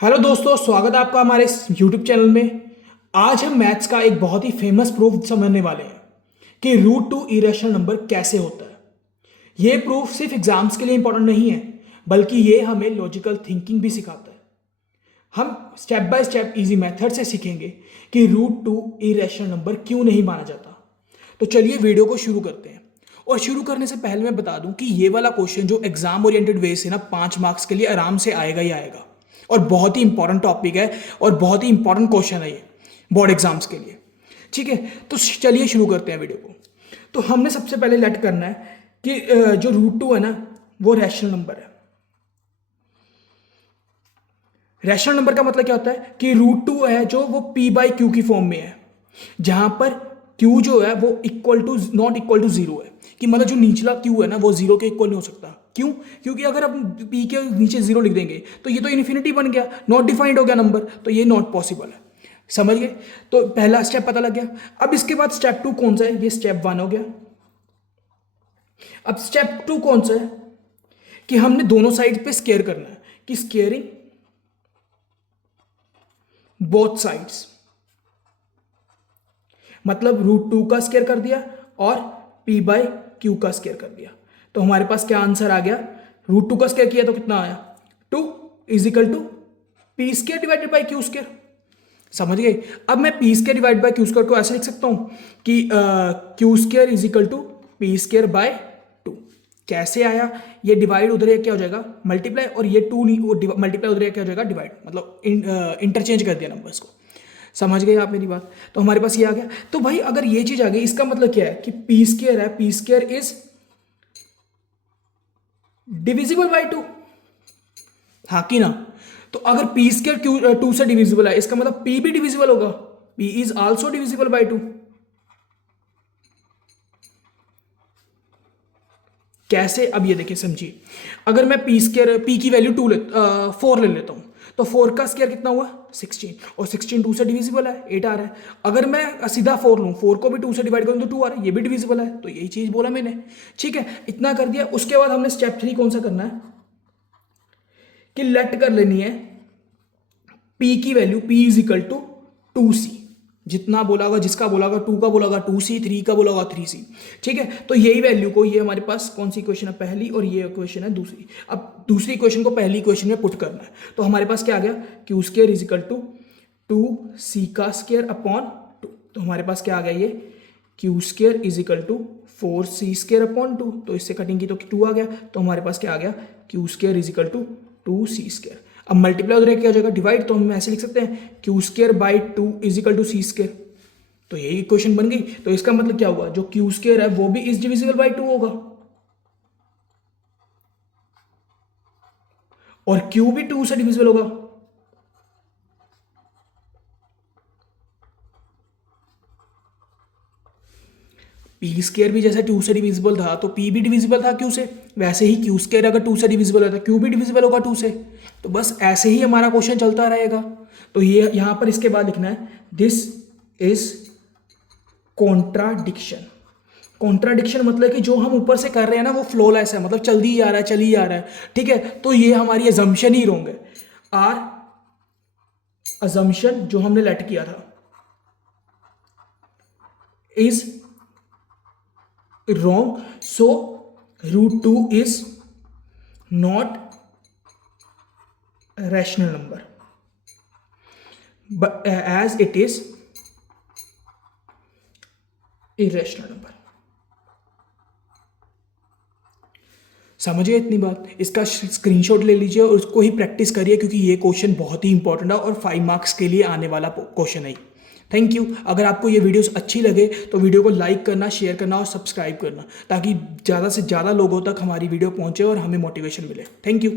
Hello दोस्तों, स्वागत है आपका हमारे इस यूट्यूब चैनल में। आज हम मैथ्स का एक बहुत ही फेमस प्रूफ समझने वाले हैं कि रूट टू इरेशनल नंबर कैसे होता है। ये प्रूफ सिर्फ एग्जाम्स के लिए इंपॉर्टेंट नहीं है, बल्कि ये हमें लॉजिकल थिंकिंग भी सिखाता है। हम step by step easy method से सीखेंगे कि रूट टू इरेशनल नंबर क्यों नहीं माना जाता। तो चलिए वीडियो को शुरू करते हैं। और शुरू करने से पहले मैं बता दूं कि ये वाला क्वेश्चन जो एग्जाम ओरिएंटेड वे से ना 5 मार्क्स के लिए आराम से आएगा ही आएगा, और बहुत ही इंपॉर्टेंट टॉपिक है और बहुत ही इंपॉर्टेंट क्वेश्चन है ये बोर्ड एग्जाम्स के लिए। ठीक है, तो चलिए शुरू करते हैं वीडियो को। तो हमने सबसे पहले लेट करना है कि जो रूट टू है ना वो रैशनल नंबर है। रैशनल नंबर का मतलब क्या होता है कि रूट टू है जो वो पी बाई क्यू की फॉर्म में है, जहां पर क्यू जो है वो equal to not equal to zero है। कि मतलब जो निचला क्यू है ना वो जीरो के इक्वल नहीं हो सकता। क्यों? क्योंकि अगर हम पी के नीचे जीरो लिख देंगे तो ये तो इन्फिनिटी बन गया, नॉट डिफाइंड हो गया नंबर, तो ये नॉट पॉसिबल है। समझ गए? तो पहला स्टेप पता लग गया। अब इसके बाद स्टेप टू कौन सा है? ये स्टेप वन हो गया। अब स्टेप टू कौन सा है कि हमने दोनों साइड पे स्केयर करना है, कि स्केयरिंग बोथ साइड्स। मतलब रूट टू का स्केयर कर दिया और पी बाई क्यू का स्केयर कर दिया। तो हमारे पास क्या आंसर आ गया? रूट टू का स्केयर किया तो कितना आया? 2 is equal to P square divided by Q square. समझ गए? अब मैं P square divide by Q square को ऐसे लिख सकता हूं कि Q square is equal to P square by 2। कैसे आया? ये डिवाइड उधर क्या हो जाएगा? मल्टीप्लाई, और ये 2 नहीं, मल्टीप्लाई उधर क्या हो जाएगा? डिवाइड। मतलब इंटरचेंज कर दिया नंबर्स को। समझ गए आप मेरी बात? तो हमारे पास ये आ गया। तो भाई अगर ये चीज आ गई, इसका मतलब क्या है कि पी स्केयर है, P square is divisible by 2। हाँ कि ना? तो अगर पी स्केयर क्यू 2 से डिविजिबल है, इसका मतलब पी भी डिविजिबल होगा। P is also divisible by 2। कैसे? अब ये देखिए, समझिए। अगर मैं पी स्केयर, पी की वैल्यू 4 ले लेता हूं, तो 4 का स्केयर कितना हुआ? 16। और 16 2 से डिविजिबल है, 8 आ रहा है। अगर मैं सीधा 4 लूं, 4 को भी 2 से डिवाइड करूं तो 2 आ रहा है, ये भी डिविजिबल है। तो यही चीज बोला मैंने। ठीक है, इतना कर दिया। उसके बाद हमने स्टेप 3 कौन सा करना है कि लेट कर लेनी है पी की value, P is equal to 2c। जितना बोला होगा, जिसका बोला होगा 2 का बोला होगा 2c, 3 का बोला होगा 3c। ठीक है, तो यही वैल्यू को, ये हमारे पास कौन सी इक्वेशन है? पहली, और ये इक्वेशन है दूसरी। अब दूसरी इक्वेशन को पहली इक्वेशन में पुट करना है। तो हमारे पास क्या आ गया? Q square is equal to 2c का स्केयर अपॉन 2। तो हमारे पास क्या आ गया? ये Q square is equal to 4c square upon 2। तो इससे कटिंग की तो 2 आ गया। तो हमारे पास क्या आ गया? Q square is equal to 2c square. अब मल्टीप्लाई उधर क्या हो जाएगा? डिवाइड। तो हम ऐसे लिख सकते हैं Q square by 2 is equal to C square. तो यही इक्वेशन बन गई। तो इसका मतलब क्या हुआ? जो क्यू स्केयर है वो भी इज डिविजिबल बाई 2 होगा, और क्यू भी 2 से डिविजिबल होगा। पी स्केयर भी जैसे 2 से डिविजिबल था, तो पी भी डिविजिबल था क्यू से, वैसे ही क्यू स्केयर अगर 2 से डिविजिबल है तो क्यू भी डिविजिबल होगा 2 से। तो बस ऐसे ही हमारा क्वेश्चन चलता रहेगा। तो ये यहां पर इसके बाद लिखना है दिस इज कॉन्ट्राडिक्शन। कॉन्ट्राडिक्शन मतलब कि जो हम ऊपर से कर रहे हैं ना वो फ्लोलेस है, मतलब चल ही आ रहा है, चल ही आ रहा है। ठीक है, तो ये हमारी अजम्पशन ही रॉन्ग है। आर अजम्पशन जो हमने लेट किया था is wrong, so root 2 is not a rational number, but as it is irrational number। समझिए इतनी बात। इसका स्क्रीनशॉट ले लीजिए और उसको ही प्रैक्टिस करिए, क्योंकि ये क्वेश्चन बहुत ही इंपॉर्टेंट है और 5 मार्क्स के लिए आने वाला क्वेश्चन है। Thank you. अगर आपको ये वीडियोस अच्छी लगे तो वीडियो को लाइक करना, शेयर करना और सब्सक्राइब करना, ताकि ज़्यादा से ज़्यादा लोगों तक हमारी वीडियो पहुंचे और हमें मोटिवेशन मिले। Thank you.